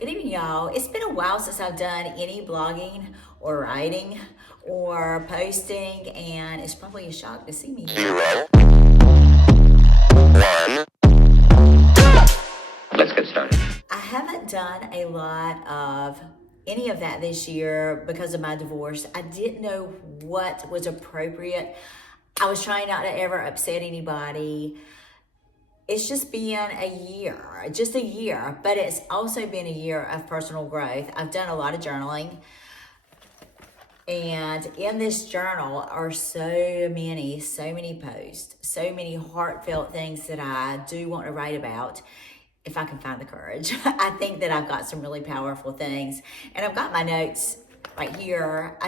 Good evening, y'all. It's been a while since I've done any blogging or writing or posting, and it's probably a shock to see me here. 0, 1. Let's get started. I haven't done a lot of any of that this year because of my divorce. I didn't know what was appropriate. I was trying not to ever upset anybody. It's just been just a year, but it's also been a year of personal growth. I've done a lot of journaling, and in this journal are so many posts, so many heartfelt things that I do want to write about if I can find the courage. I think that I've got some really powerful things, and I've got my notes right here.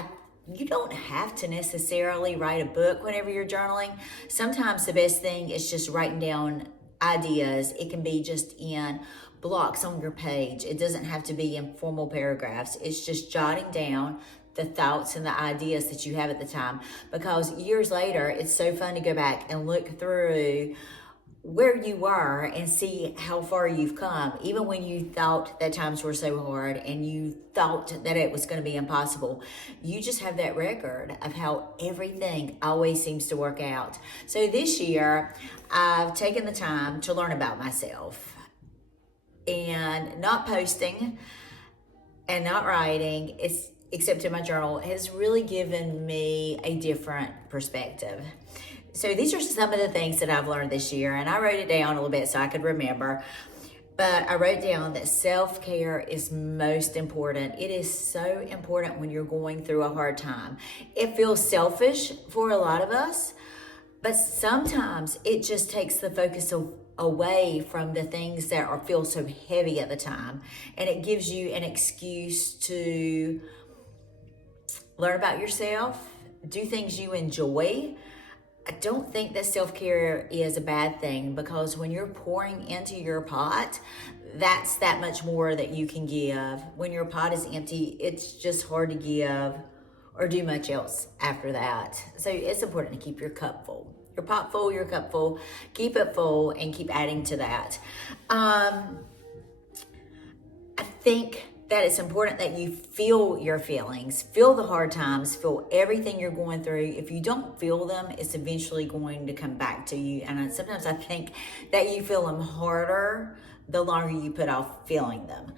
You don't have to necessarily write a book whenever you're journaling. Sometimes the best thing is just writing down ideas. It can be just in blocks on your page. It doesn't have to be in formal paragraphs. It's just jotting down the thoughts and the ideas that you have at the time, because years later, it's so fun to go back and look through where you were and see how far you've come, even when you thought that times were so hard and you thought that it was going to be impossible. You just have that record of how everything always seems to work out. So this year, I've taken the time to learn about myself, and not posting and not writing, except in my journal, has really given me a different perspective. So these are some of the things that I've learned this year, and I wrote it down a little bit so I could remember. But I wrote down that self-care is most important. It is so important when you're going through a hard time. It feels selfish for a lot of us, but sometimes it just takes the focus away from the things that feel so heavy at the time, and it gives you an excuse to learn about yourself, do things you enjoy. I don't think that self-care is a bad thing, because when you're pouring into your pot, that's that much more that you can give. When your pot is empty, it's just hard to give or do much else after that. So it's important to keep your cup full. Your pot full, your cup full, keep it full and keep adding to that. I think that it's important that you feel your feelings, feel the hard times, feel everything you're going through. If you don't feel them, it's eventually going to come back to you. And sometimes I think that you feel them harder the longer you put off feeling them.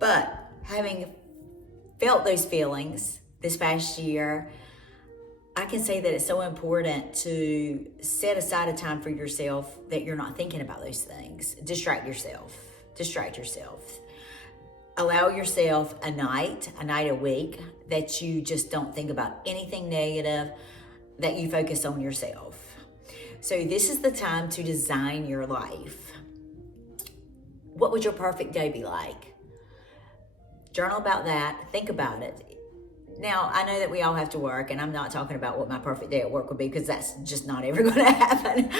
But having felt those feelings this past year, I can say that it's so important to set aside a time for yourself that you're not thinking about those things. Distract yourself. Allow yourself a night a week that you just don't think about anything negative, that you focus on yourself. So this is the time to design your life. What would your perfect day be like? Journal about that. Think about it. Now, I know that we all have to work, and I'm not talking about what my perfect day at work would be, because that's just not ever going to happen.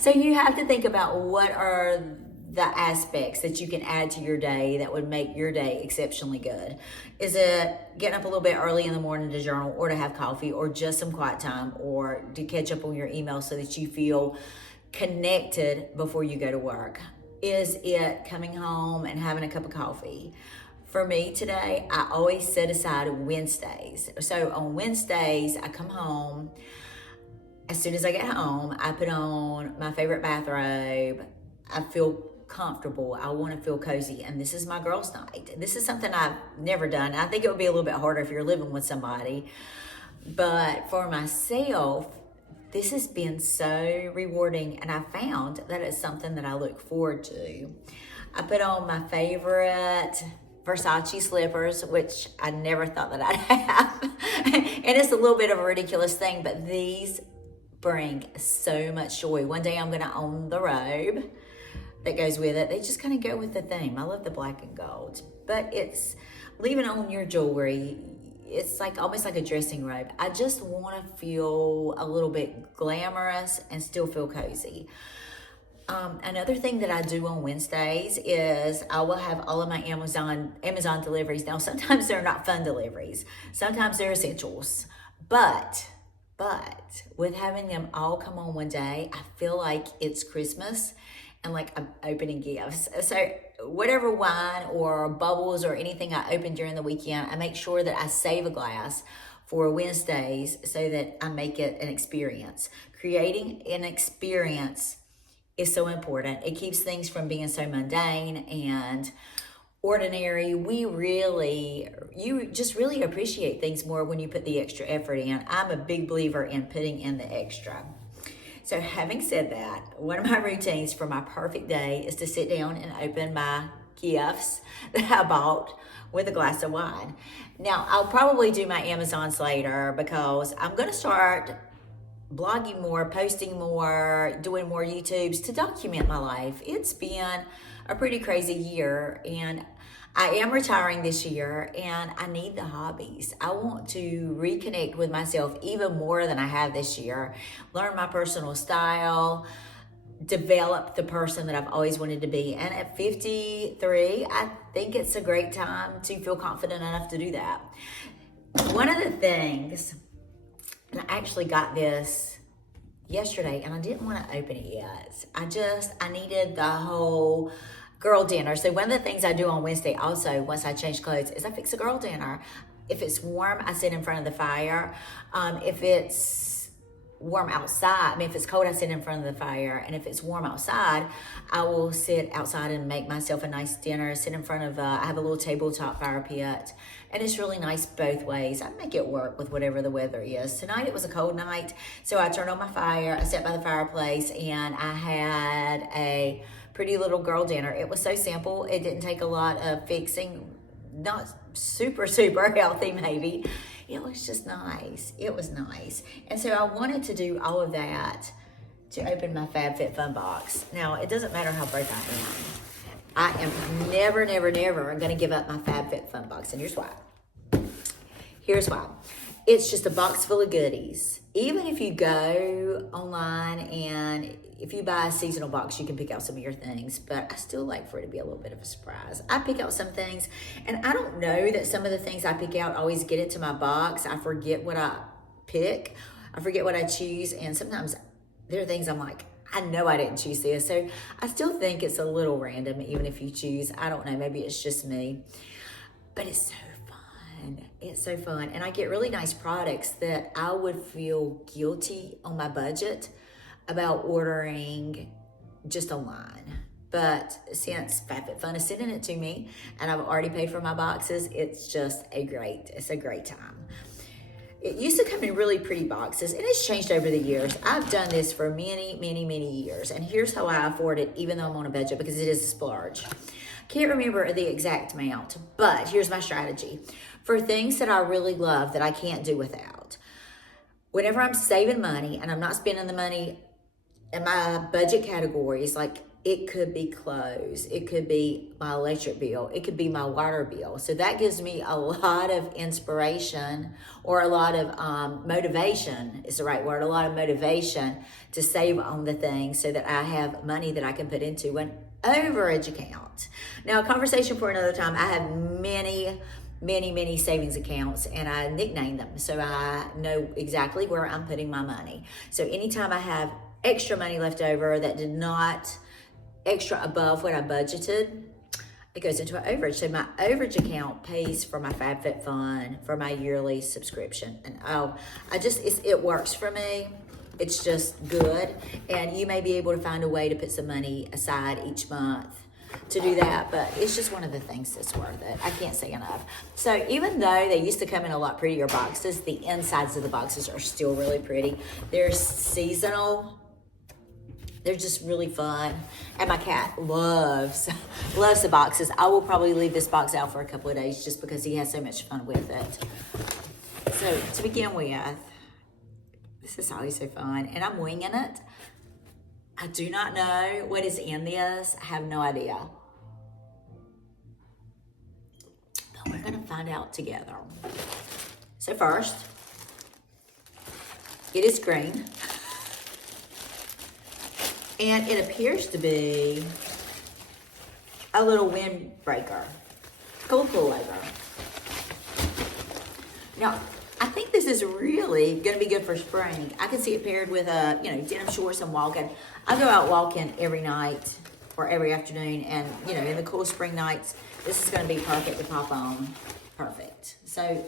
So you have to think about what are the aspects that you can add to your day that would make your day exceptionally good. Is it getting up a little bit early in the morning to journal, or to have coffee, or just some quiet time, or to catch up on your emails so that you feel connected before you go to work? Is it coming home and having a cup of coffee? For me today, I always set aside Wednesdays. So on Wednesdays, I come home. As soon as I get home, I put on my favorite bathrobe. I feel comfortable. I want to feel cozy, and this is my girls' night. This is something I've never done. I think it would be a little bit harder if you're living with somebody, but for myself, this has been so rewarding, and I found that it's something that I look forward to. I put on my favorite Versace slippers, which I never thought that I'd have. And it's a little bit of a ridiculous thing, but these bring so much joy. One day I'm going to own the robe that goes with it. They just kind of go with the theme. I love the black and gold, but it's leaving on your jewelry. It's like almost like a dressing robe. I just want to feel a little bit glamorous and still feel cozy. Another thing that I do on Wednesdays is I will have all of my Amazon deliveries. Now, sometimes they're not fun deliveries. Sometimes they're essentials. But with having them all come on one day, I feel like it's Christmas, and like I'm opening gifts. So whatever wine or bubbles or anything I open during the weekend, I make sure that I save a glass for Wednesdays so that I make it an experience. Creating an experience is so important. It keeps things from being so mundane and ordinary. You just really appreciate things more when you put the extra effort in. I'm a big believer in putting in the extra. So having said that, one of my routines for my perfect day is to sit down and open my gifts that I bought with a glass of wine. Now, I'll probably do my Amazons later because I'm going to start blogging more, posting more, doing more YouTubes to document my life. It's been a pretty crazy year, and I am retiring this year, and I need the hobbies. I want to reconnect with myself even more than I have this year, learn my personal style, develop the person that I've always wanted to be. And at 53, I think it's a great time to feel confident enough to do that. One of the things, and I actually got this yesterday and I didn't want to open it yet. I needed the whole girl dinner. So one of the things I do on Wednesday also, once I change clothes, is I fix a girl dinner. If it's warm, I sit in front of the fire. If it's warm outside, if it's cold, I sit in front of the fire. And if it's warm outside, I will sit outside and make myself a nice dinner, sit in front of, I have a little tabletop fire pit. And it's really nice both ways. I make it work with whatever the weather is. Tonight it was a cold night, so I turned on my fire, I sat by the fireplace, and I had a pretty little girl dinner. It was so simple. It didn't take a lot of fixing. Not super healthy maybe. It was just nice. It was nice. And so I wanted to do all of that to open my FabFitFun box. Now, it doesn't matter how broke I am never going to give up my FabFitFun box. And here's why. It's just a box full of goodies. Even if you go online and if you buy a seasonal box, you can pick out some of your things, but I still like for it to be a little bit of a surprise. I pick out some things, and I don't know that some of the things I pick out always get into my box. I forget what I pick. I forget what I choose, and sometimes there are things I'm like, I know I didn't choose this. So I still think it's a little random, even if you choose. I don't know, maybe it's just me, but it's so fun. It's so fun, and I get really nice products that I would feel guilty on my budget about ordering just online. But since FabFitFun is sending it to me and I've already paid for my boxes, it's a great time. It used to come in really pretty boxes, and it's changed over the years. I've done this for many years, and here's how I afford it, even though I'm on a budget, because it is a splurge. Can't remember the exact amount, but here's my strategy. For things that I really love that I can't do without, whenever I'm saving money and I'm not spending the money in my budget categories, like it could be clothes, it could be my electric bill, it could be my water bill. So that gives me a lot of inspiration, or a lot of motivation is the right word, a lot of motivation to save on the things so that I have money that I can put into an overage account. Now, a conversation for another time. I have many savings accounts, and I nickname them so I know exactly where I'm putting my money. So anytime I have extra money left over that did not extra above what I budgeted, it goes into an overage. So my overage account pays for my FabFitFun, for my yearly subscription. And it works for me. It's just good. And you may be able to find a way to put some money aside each month to do that, but it's just one of the things that's worth it. I can't say enough. So even though they used to come in a lot prettier boxes, the insides of the boxes are still really pretty. They're seasonal. They're just really fun. And my cat loves the boxes. I will probably leave this box out for a couple of days just because he has so much fun with it. So to begin with, this is always so fun, and I'm winging it. I do not know what is in this. I have no idea. But we're gonna find out together. So first, it is green. And it appears to be a little windbreaker, cold pullover. Now, I think this is really going to be good for spring. I can see it paired with denim shorts and walking. I go out walking every night or every afternoon, and in the cool spring nights, this is going to be perfect to pop on. Perfect. So,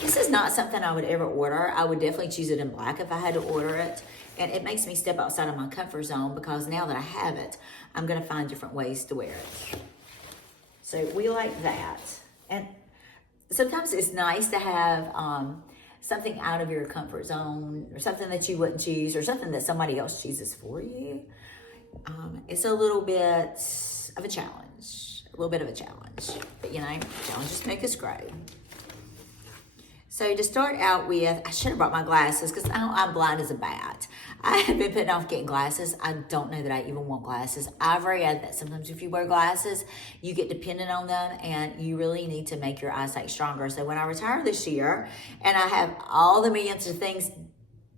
this is not something I would ever order. I would definitely choose it in black if I had to order it. And it makes me step outside of my comfort zone because now that I have it, I'm going to find different ways to wear it. So we like that. And sometimes it's nice to have something out of your comfort zone, or something that you wouldn't choose, or something that somebody else chooses for you. It's a little bit of a challenge. But challenges make us grow. So to start out with, I should have brought my glasses because I'm blind as a bat. I have been putting off getting glasses. I don't know that I even want glasses. I've read that sometimes if you wear glasses, you get dependent on them and you really need to make your eyesight stronger. So when I retire this year and I have all the millions of things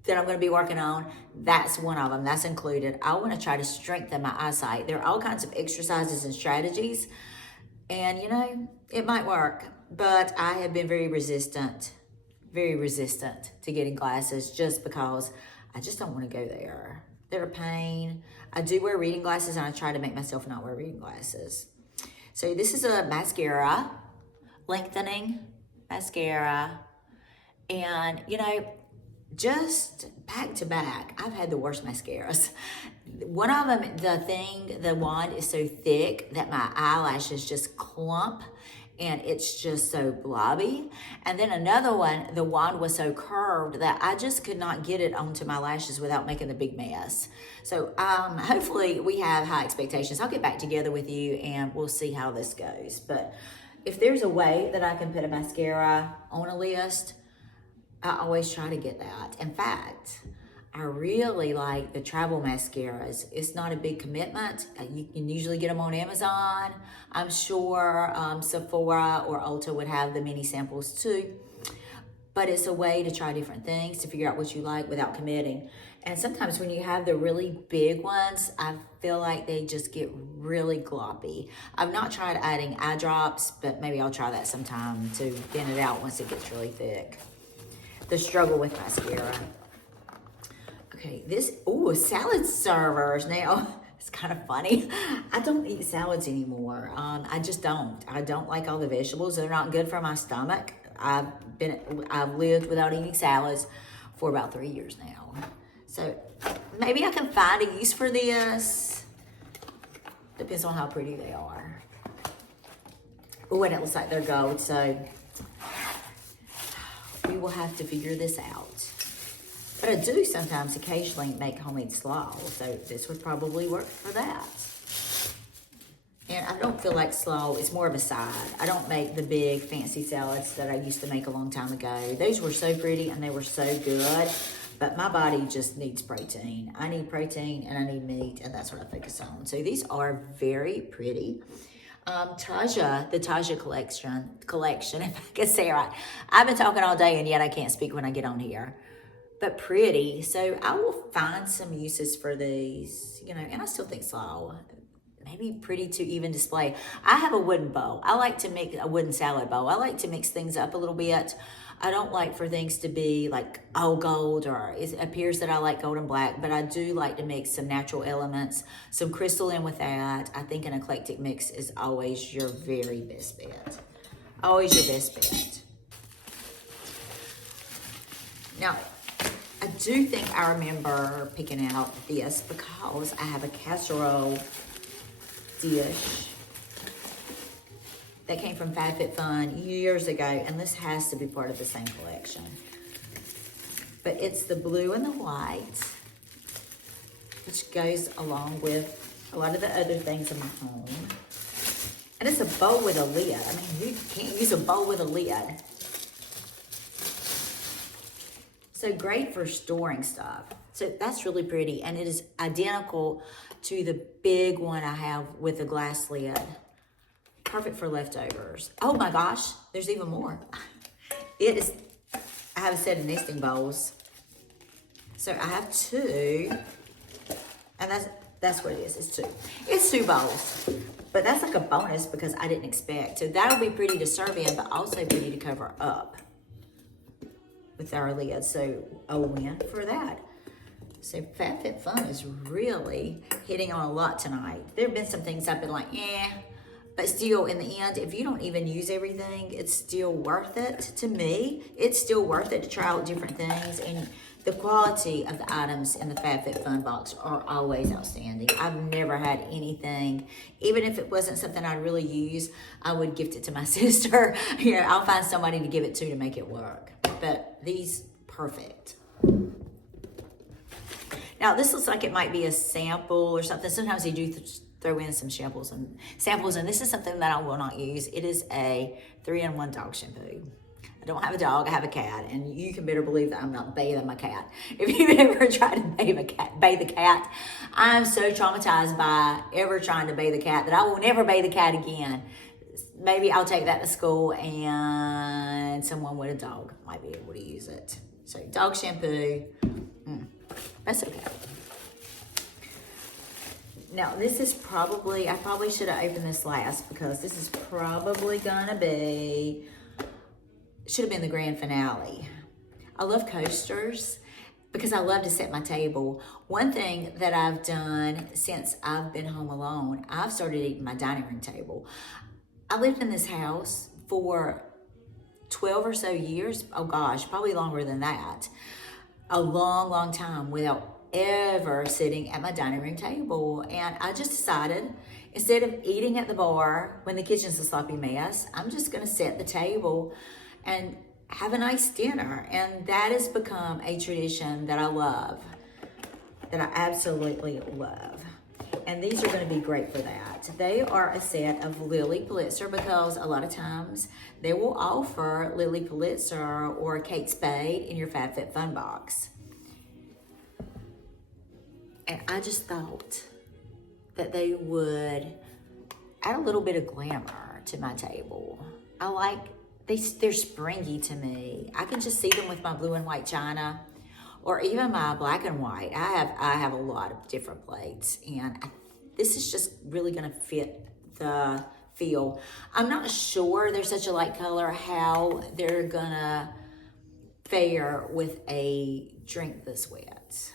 that I'm going to be working on, that's one of them. That's included. I want to try to strengthen my eyesight. There are all kinds of exercises and strategies, and it might work, but I have been very resistant to getting glasses just because I just don't want to go there. They're a pain. I do wear reading glasses, and I try to make myself not wear reading glasses. So this is a mascara, lengthening mascara, and just back to back, I've had the worst mascaras. One of them, the wand is so thick that my eyelashes just clump and it's just so blobby. And then another one, the wand was so curved that I just could not get it onto my lashes without making a big mess. So hopefully we have high expectations. I'll get back together with you and we'll see how this goes. But if there's a way that I can put a mascara on a list, I always try to get that. In fact, I really like the travel mascaras. It's not a big commitment. You can usually get them on Amazon. I'm sure Sephora or Ulta would have the mini samples too. But it's a way to try different things, to figure out what you like without committing. And sometimes when you have the really big ones, I feel like they just get really gloppy. I've not tried adding eye drops, but maybe I'll try that sometime to thin it out once it gets really thick. The struggle with mascara. Okay, salad servers. Now, it's kind of funny. I don't eat salads anymore. I just don't. I don't like all the vegetables. They're not good for my stomach. I've lived without eating salads for about 3 years now. So maybe I can find a use for this. Depends on how pretty they are. Oh, and it looks like they're gold, so we will have to figure this out. But I do sometimes occasionally make homemade slaw, so this would probably work for that. And I don't feel like slaw is more of a side. I don't make the big fancy salads that I used to make a long time ago. Those were so pretty and they were so good, but my body just needs protein. I need protein and I need meat, and that's what I focus on. So these are very pretty. The Taja collection, if I can say it right. I've been talking all day and yet I can't speak when I get on here. But pretty. So I will find some uses for these, and I still think slaw. Maybe pretty to even display. I have a wooden bowl. I like to make a wooden salad bowl. I like to mix things up a little bit. I don't like for things to be like all gold, or it appears that I like gold and black, but I do like to mix some natural elements, some crystal in with that. I think an eclectic mix is always your very best bet. Always your best bet. Now, I do think I remember picking out this because I have a casserole dish that came from FabFitFun years ago, and this has to be part of the same collection. But it's the blue and the white, which goes along with a lot of the other things in my home. And it's a bowl with a lid. I mean, you can't use a bowl with a lid. So great for storing stuff. So that's really pretty, and it is identical to the big one I have with the glass lid. Perfect for leftovers. Oh my gosh, there's even more. I have a set of nesting bowls. So I have two, and that's what it is, it's two. It's 2 bowls, but that's like a bonus because I didn't expect. So that'll be pretty to serve in, but also pretty to cover up. with our lids. So a win for that. So FabFitFun is really hitting on a lot tonight. There have been some things I've been like, but still in the end, if you don't even use everything, it's still worth it. To me, it's still worth it to try out different things. And the quality of the items in the FabFitFun box are always outstanding. I've never had anything, even if it wasn't something I really use, I would gift it to my sister. I'll find somebody to give it to make it work. But these, perfect. Now, this looks like it might be a sample or something. Sometimes they do throw in some samples, and this is something that I will not use. It is a 3-in-1 dog shampoo. I don't have a dog, I have a cat, and you can better believe that I'm not bathing my cat. If you've ever tried to bathe a cat, I'm so traumatized by ever trying to bathe a cat that I will never bathe a cat again. Maybe I'll take that to school and someone with a dog might be able to use it. So dog shampoo, that's okay. Now this is probably, I probably should have opened this last because this is probably gonna be, should have been the grand finale. I love coasters because I love to set my table. One thing that I've done since I've been home alone, I've started eating my dining room table. I lived in this house for 12 or so years. Oh gosh, probably longer than that. A long, long time without ever sitting at my dining room table. And I just decided, instead of eating at the bar when the kitchen's a sloppy mess, I'm just gonna set the table and have a nice dinner. And that has become a tradition that I love, that I absolutely love. And these are going to be great for that. They are a set of Lily Pulitzer because a lot of times they will offer Lily Pulitzer or Kate Spade in your FabFitFun box. And I just thought that they would add a little bit of glamour to my table. I like, they're springy to me. I can just see them with my blue and white china, or even my black and white. I have a lot of different plates, and this is just really gonna fit the feel. I'm not sure, they're such a light color, how they're gonna fare with a drink this wet.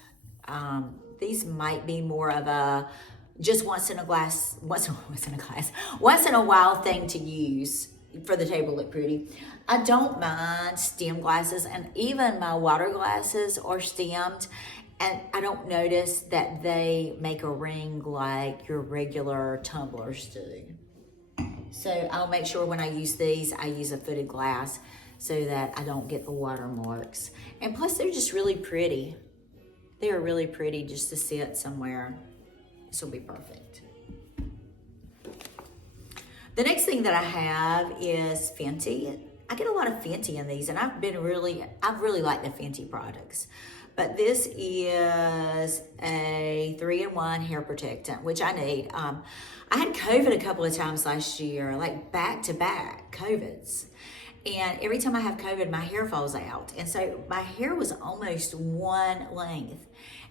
These might be more of a just once in a while thing to use for the table look pretty. I don't mind stem glasses, and even my water glasses are stemmed, and I don't notice that they make a ring like your regular tumblers do. So I'll make sure when I use these, I use a footed glass so that I don't get the watermarks. And plus they're just really pretty. They are really pretty just to sit somewhere. This will be perfect. The next thing that I have is Fenty. I get a lot of Fenty in these, and I've really liked the Fenty products. But this is a 3-in-1 hair protectant, which I need. I had COVID a couple of times last year, like back-to-back COVIDs. And every time I have COVID, my hair falls out. And so my hair was almost one length,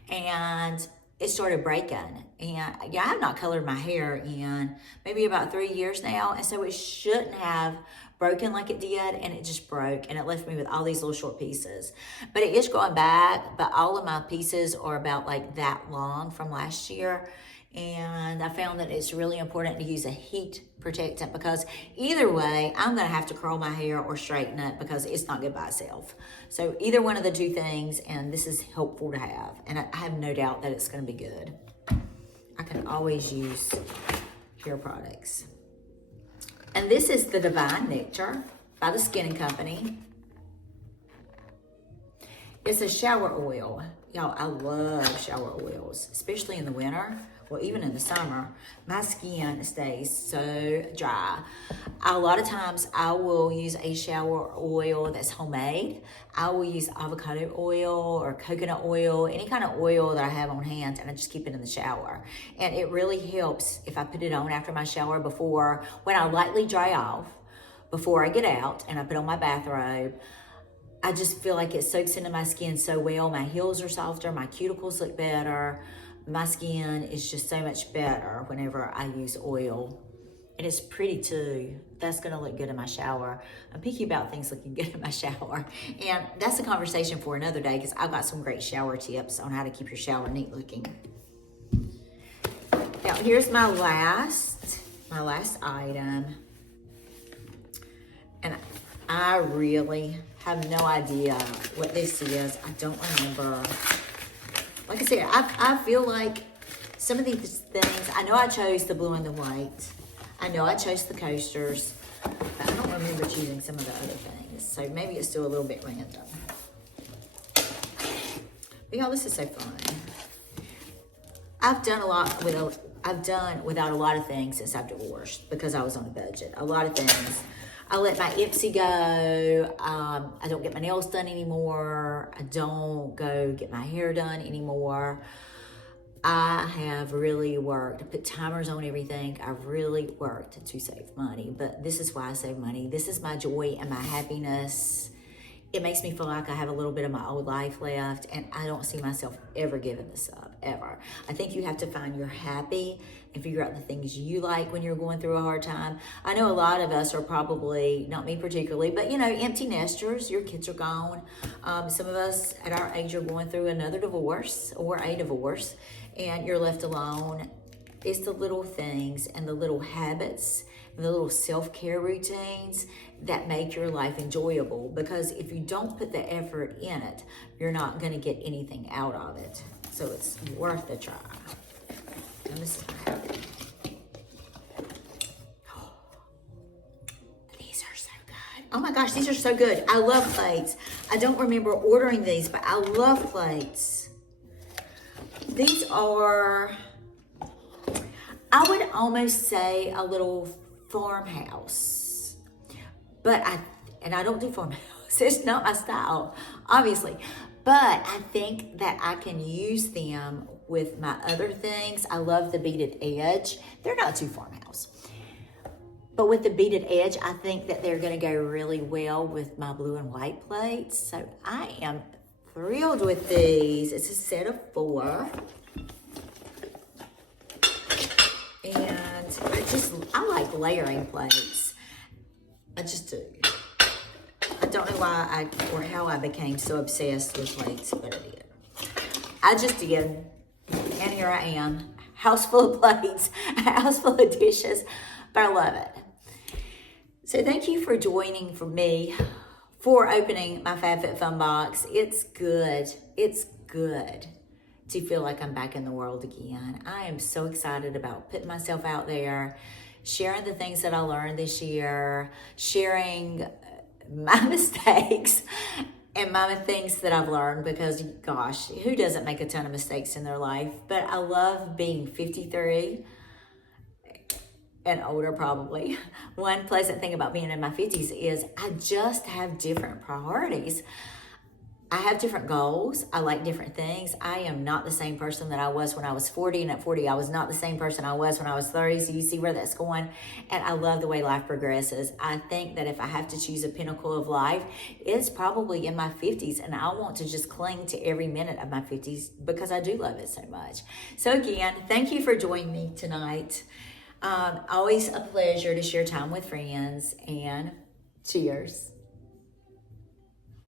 and it started breaking. And yeah, I have not colored my hair in maybe about 3 years now. And so it shouldn't have broken like it did, and it just broke, and it left me with all these little short pieces. But it is growing back, but all of my pieces are about like that long from last year. And I found that it's really important to use a heat protectant, because either way, I'm gonna have to curl my hair or straighten it because it's not good by itself. So either one of the two things, and this is helpful to have. And I have no doubt that it's gonna be good. I can always use hair products. And this is the Divine Nectar by the Skin Company. It's a shower oil. Y'all, I love shower oils, especially in the winter. Well, even in the summer, my skin stays so dry. A lot of times I will use a shower oil that's homemade. I will use avocado oil or coconut oil, any kind of oil that I have on hand, and I just keep it in the shower. And it really helps if I put it on after my shower when I lightly dry off, before I get out and I put on my bathrobe. I just feel like it soaks into my skin so well. My heels are softer, my cuticles look better. My skin is just so much better whenever I use oil And it's pretty too. That's gonna look good in my shower. I'm picky about things looking good in my shower. And that's a conversation for another day because I've got some great shower tips on how to keep your shower neat looking. Now here's my last item. And I really have no idea what this is. I don't remember. Like I said, I feel like some of these things, I know I chose the blue and the white. I know I chose the coasters, but I don't remember choosing some of the other things. So maybe it's still a little bit random. But y'all, this is so fun. I've done without a lot of things since I've divorced because I was on a budget. A lot of things. I let my Ipsy go. I don't get my nails done anymore. I don't go get my hair done anymore. I have really worked. I put timers on everything. I've really worked to save money, but this is why I save money. This is my joy and my happiness. It makes me feel like I have a little bit of my old life left, and I don't see myself ever giving this up, ever. I think you have to find your happy and figure out the things you like when you're going through a hard time. I know a lot of us are probably, not me particularly, but empty nesters. Your kids are gone. Some of us at our age are going through another divorce or a divorce, and you're left alone. It's the little things and the little habits and the little self-care routines that make your life enjoyable, because if you don't put the effort in it, you're not going to get anything out of it. So it's worth a try. And this is my habit. These are so good. Oh my gosh, these are so good. I love plates. I don't remember ordering these, but I love plates. These are, I would almost say a little farmhouse, but I don't do farmhouse. It's not my style, obviously, but I think that I can use them with my other things. I love the beaded edge. They're not too farmhouse, but with the beaded edge, I think that they're gonna go really well with my blue and white plates. So I am thrilled with these. It's a set of 4. And I like layering plates. I just do. I don't know why or how I became so obsessed with plates, but I did. I just did. And here I am, house full of plates, a house full of dishes, but I love it. So thank you for joining me for opening my FabFitFun box. It's good. It's good to feel like I'm back in the world again. I am so excited about putting myself out there, sharing the things that I learned this year, sharing my mistakes and my things that I've learned, because gosh, who doesn't make a ton of mistakes in their life? But I love being 53 and older probably. One pleasant thing about being in my 50s is I just have different priorities. I have different goals. I like different things. I am not the same person that I was when I was 40, and at 40, I was not the same person I was when I was 30. So you see where that's going. And I love the way life progresses. I think that if I have to choose a pinnacle of life, it's probably in my 50s. And I want to just cling to every minute of my 50s because I do love it so much. So again, thank you for joining me tonight. Always a pleasure to share time with friends, and cheers.